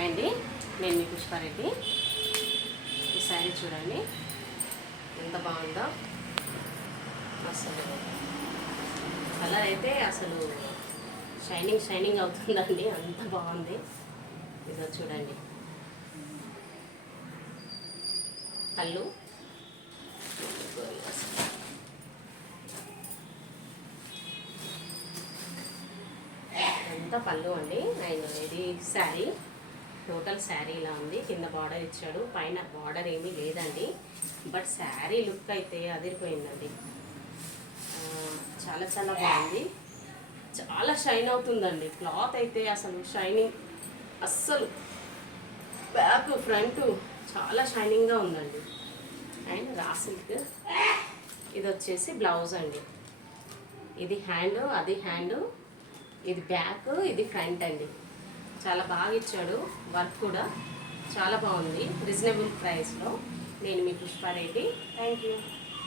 Hi అండి, నేను మీ పుష్పారెడ్డి. ఈ శారీ చూడండి ఎంత బాగుందో. అసలు కలర్ అయితే అసలు షైనింగ్ అవుతుందండి, అంత బాగుంది. ఇదో చూడండి, పళ్ళు ఎంత పళ్ళు అండి. అండ్ ఇది శారీ, టోటల్ శారీ ఇలా ఉంది. కింద బార్డర్ ఇచ్చాడు, పైన బార్డర్ ఏమీ లేదండి. బట్ శారీ లుక్ అయితే అదిరిపోయిందండి. చాలా చాలా బాగుంది, చాలా షైన్ అవుతుందండి. క్లాత్ అయితే అసలు షైనింగ్, అస్సలు బ్యాక్ ఫ్రంట్ చాలా షైనింగ్గా ఉందండి. And raw silk. ఇది వచ్చేసి బ్లౌజ్ అండి. ఇది హ్యాండ్, అది హ్యాండ్, ఇది బ్యాక్, ఇది ఫ్రంట్ అండి. చాలా బాగా ఇచ్చాడు, వర్క్ కూడా చాలా బాగుంది. రీజనబుల్ ప్రైస్లో. నేను మీ పుష్పారెడ్డి. Thank you.